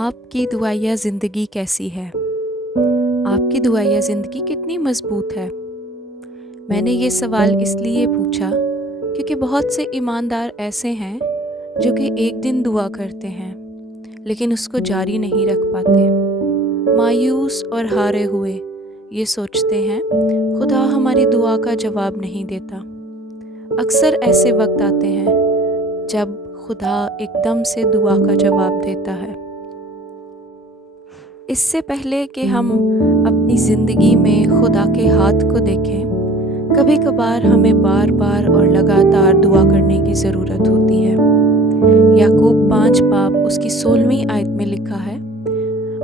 आपकी दुआया ज़िंदगी कैसी है? आपकी दुआया ज़िंदगी कितनी मज़बूत है? मैंने ये सवाल इसलिए पूछा क्योंकि बहुत से ईमानदार ऐसे हैं जो कि एक दिन दुआ करते हैं लेकिन उसको जारी नहीं रख पाते। मायूस और हारे हुए ये सोचते हैं खुदा हमारी दुआ का जवाब नहीं देता। अक्सर ऐसे वक्त आते हैं जब खुदा एकदम से दुआ का जवाब देता है। इससे पहले कि हम अपनी ज़िंदगी में खुदा के हाथ को देखें, कभी कभार हमें बार बार और लगातार दुआ करने की ज़रूरत होती है। याकूब 5 बाब उसकी 16वीं आयत में लिखा है,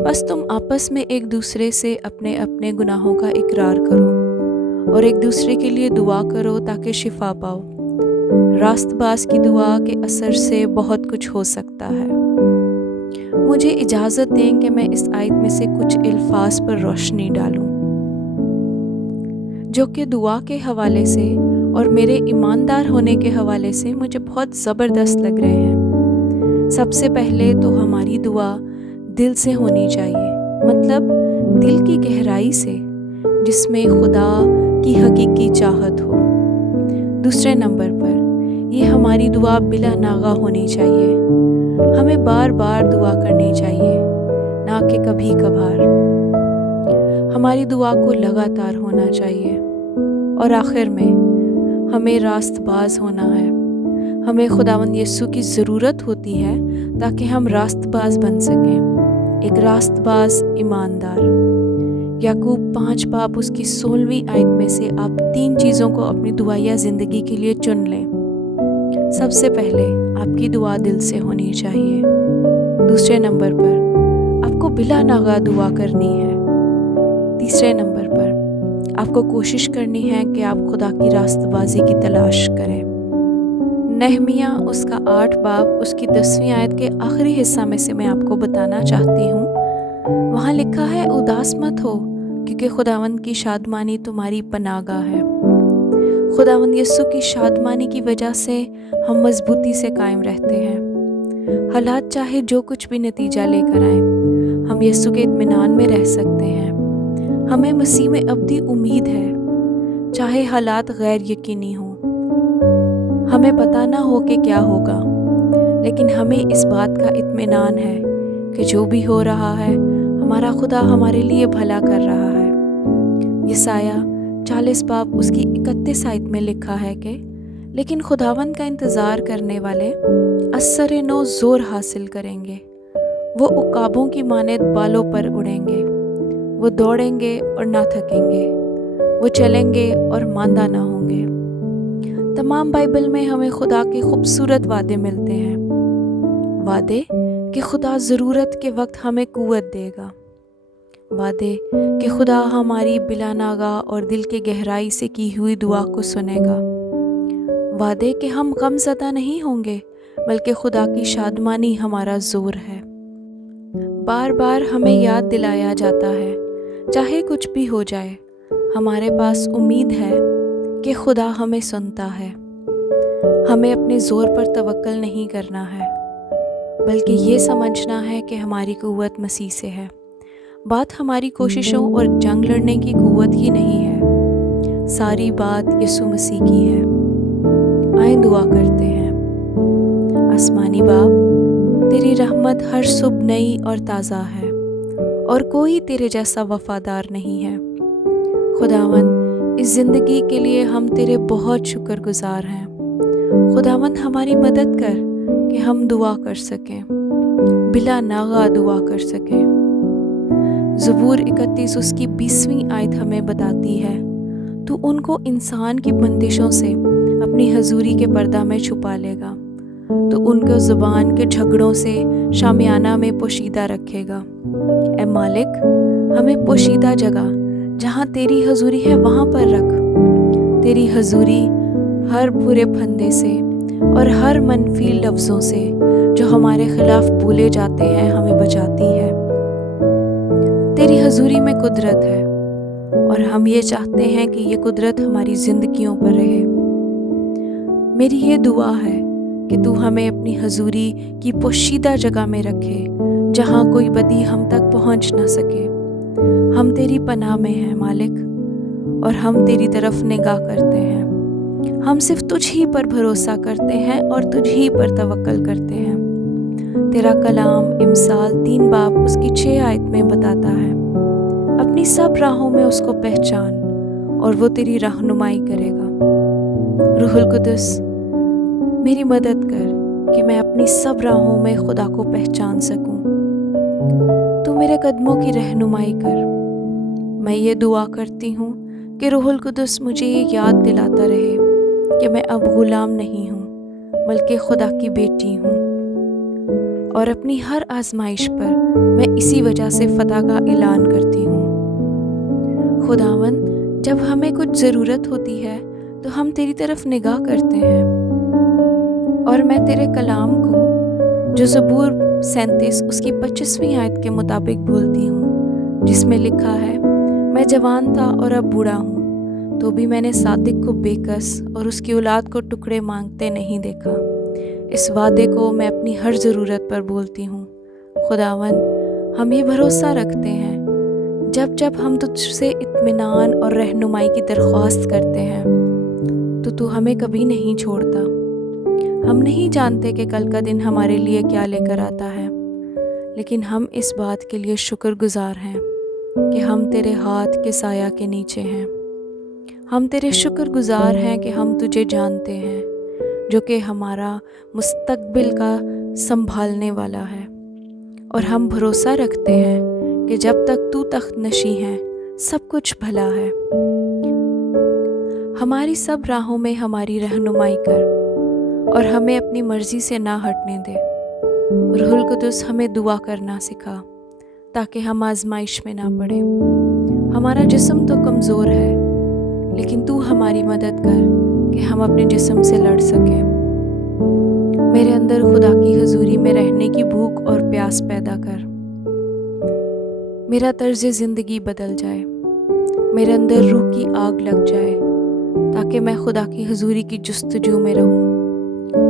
बस तुम आपस में एक दूसरे से अपने अपने गुनाहों का इकरार करो और एक दूसरे के लिए दुआ करो ताकि शिफा पाओ। रास्तबाज की दुआ के असर से बहुत कुछ हो सकता है। मुझे इजाज़त दें कि मैं इस आयत में से कुछ अल्फाज पर रोशनी डालूं जो कि दुआ के हवाले से और मेरे ईमानदार होने के हवाले से मुझे बहुत ज़बरदस्त लग रहे हैं। सबसे पहले तो हमारी दुआ दिल से होनी चाहिए, मतलब दिल की गहराई से, जिसमें खुदा की हकीकी चाहत हो। दूसरे नंबर पर ये हमारी दुआ बिला नागा होनी चाहिए। हमें बार बार दुआ करनी चाहिए, ना कि कभी कभार। हमारी दुआ को लगातार होना चाहिए। और आखिर में हमें रास्तबाज होना है। हमें खुदावंद यीशु की ज़रूरत होती है ताकि हम रास्तबाज बन सकें, एक रास्तबाज ईमानदार। याकूब 5 बाब उसकी 16वीं आयत में से आप 3 चीज़ों को अपनी दुआया ज़िंदगी के लिए चुन लें। सबसे पहले आपकी दुआ दिल से होनी चाहिए। दूसरे नंबर पर आपको बिला नागा दुआ करनी है। तीसरे नंबर पर आपको कोशिश करनी है कि आप खुदा की रास्तबाजी की तलाश करें। नहमिया उसका 8 बाब उसकी 10वीं आयत के आखिरी हिस्सा में से मैं आपको बताना चाहती हूँ। वहाँ लिखा है, उदास मत हो क्योंकि खुदावंद की शादमानी तुम्हारी पनाहगाह है। खुदावंद यीशु की शादमानी की वजह से हम मजबूती से कायम रहते हैं। हालात चाहे जो कुछ भी नतीजा लेकर आए, हम यीशु के इत्मीनान में रह सकते हैं। हमें मसीह में अब्दी उम्मीद है, चाहे हालात गैर यकीनी हो, हमें पता ना हो कि क्या होगा, लेकिन हमें इस बात का इत्मीनान है कि जो भी हो रहा है हमारा खुदा हमारे लिए भला कर रहा है। यसाया 40 बाब उसकी 31 आयत में लिखा है कि लेकिन खुदावंद का इंतज़ार करने वाले असर नो ज़ोर हासिल करेंगे। वो उकाबों की मानद बालों पर उड़ेंगे, वो दौड़ेंगे और ना थकेंगे, वो चलेंगे और मांदा ना होंगे। तमाम बाइबल में हमें खुदा के खूबसूरत वादे मिलते हैं। वादे कि खुदा ज़रूरत के वक्त हमें कुव्वत देगा। वादे कि खुदा हमारी बिला नागा और दिल के गहराई से की हुई दुआ को सुनेगा। वादे कि हम गमज़दा नहीं होंगे बल्कि खुदा की शादमानी हमारा ज़ोर है। बार बार हमें याद दिलाया जाता है, चाहे कुछ भी हो जाए, हमारे पास उम्मीद है कि खुदा हमें सुनता है। हमें अपने ज़ोर पर तवक्कल नहीं करना है, बल्कि ये समझना है कि हमारी कुव्वत मसीह से है। बात हमारी कोशिशों और जंग लड़ने की कुव्वत ही नहीं है, सारी बात यीशु मसीह की है। आए दुआ करते हैं। आसमानी बाप, तेरी रहमत हर सुबह नई और ताज़ा है और कोई तेरे जैसा वफादार नहीं है। खुदावंद, इस ज़िंदगी के लिए हम तेरे बहुत शुक्रगुजार हैं। खुदावंद, हमारी मदद कर कि हम दुआ कर सकें, बिला नागा दुआ कर सकें। ज़बूर 31 उसकी 20वीं आयत हमें बताती है, तू उनको इंसान की बंदिशों से अपनी हजूरी के पर्दा में छुपा लेगा, तो उनको ज़ुबान के झगड़ों से शामियाना में पोशीदा रखेगा। ए मालिक, हमें पोशीदा जगह जहाँ तेरी हजूरी है वहाँ पर रख। तेरी हजूरी हर बुरे फंदे से और हर मनफी लफ्ज़ों से जो हमारे खिलाफ बोले जाते हैं हमें बचाती है। तेरी हजूरी में कुदरत है और हम ये चाहते हैं कि ये कुदरत हमारी ज़िंदगियों पर रहे। मेरी ये दुआ है कि तू हमें अपनी हजूरी की पोशीदा जगह में रखे, जहाँ कोई बदी हम तक पहुँच ना सके। हम तेरी पनाह में हैं मालिक, और हम तेरी तरफ निगाह करते हैं। हम सिर्फ तुझ ही पर भरोसा करते हैं और तुझ ही पर तवक्कल करते हैं। तेरा कलाम इमसाल 3 बाब उसकी 6 आयत में बताता है, अपनी सब राहों में उसको पहचान और वो तेरी रहनुमाई करेगा। रूहुल कुदस, मेरी मदद कर कि मैं अपनी सब राहों में खुदा को पहचान सकूं। तू मेरे कदमों की रहनुमाई कर। मैं ये दुआ करती हूँ कि रूहुल कुदस मुझे ये याद दिलाता रहे कि मैं अब गुलाम नहीं हूँ बल्कि खुदा की बेटी हूँ, और अपनी हर आजमाइश पर मैं इसी वजह से फतह का ऐलान करती हूँ। खुदावन, जब हमें कुछ ज़रूरत होती है तो हम तेरी तरफ निगाह करते हैं, और मैं तेरे कलाम को जो ज़बूर 37 उसकी 25वीं आयत के मुताबिक बोलती हूँ, जिसमें लिखा है, मैं जवान था और अब बूढ़ा हूँ तो भी मैंने सादिक को बेकस और उसकी औलाद को टुकड़े मांगते नहीं देखा। इस वादे को मैं अपनी हर ज़रूरत पर बोलती हूँ। खुदावन, हम ये भरोसा रखते हैं जब जब हम तुझसे इत्मीनान और रहनुमाई की दरख्वास्त करते हैं तो तू हमें कभी नहीं छोड़ता। हम नहीं जानते कि कल का दिन हमारे लिए क्या लेकर आता है, लेकिन हम इस बात के लिए शुक्रगुजार हैं कि हम तेरे हाथ के साया के नीचे हैं। हम तेरे शुक्रगुजार हैं कि हम तुझे जानते हैं, जो कि हमारा मुस्तकबिल का संभालने वाला है, और हम भरोसा रखते हैं कि जब तक तू तख्त नशी है सब कुछ भला है। हमारी सब राहों में हमारी रहनुमाई कर और हमें अपनी मर्जी से ना हटने दे। रूहुल कुदस, हमें दुआ करना सिखा ताकि हम आजमाइश में ना पड़े। हमारा जिस्म तो कमज़ोर है, लेकिन तू हमारी मदद कर कि हम अपने जिस्म से लड़ सकें। मेरे अंदर खुदा की हुजूरी में रहने की भूख और प्यास पैदा कर। मेरा तर्ज ज़िंदगी बदल जाए, मेरे अंदर रूह की आग लग जाए, ताकि मैं खुदा की हुजूरी की जुस्तजू में रहूं।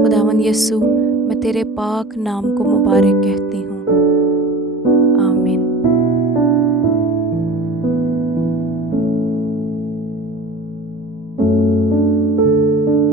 खुदावन यसू, मैं तेरे पाक नाम को मुबारक कहती हूँ।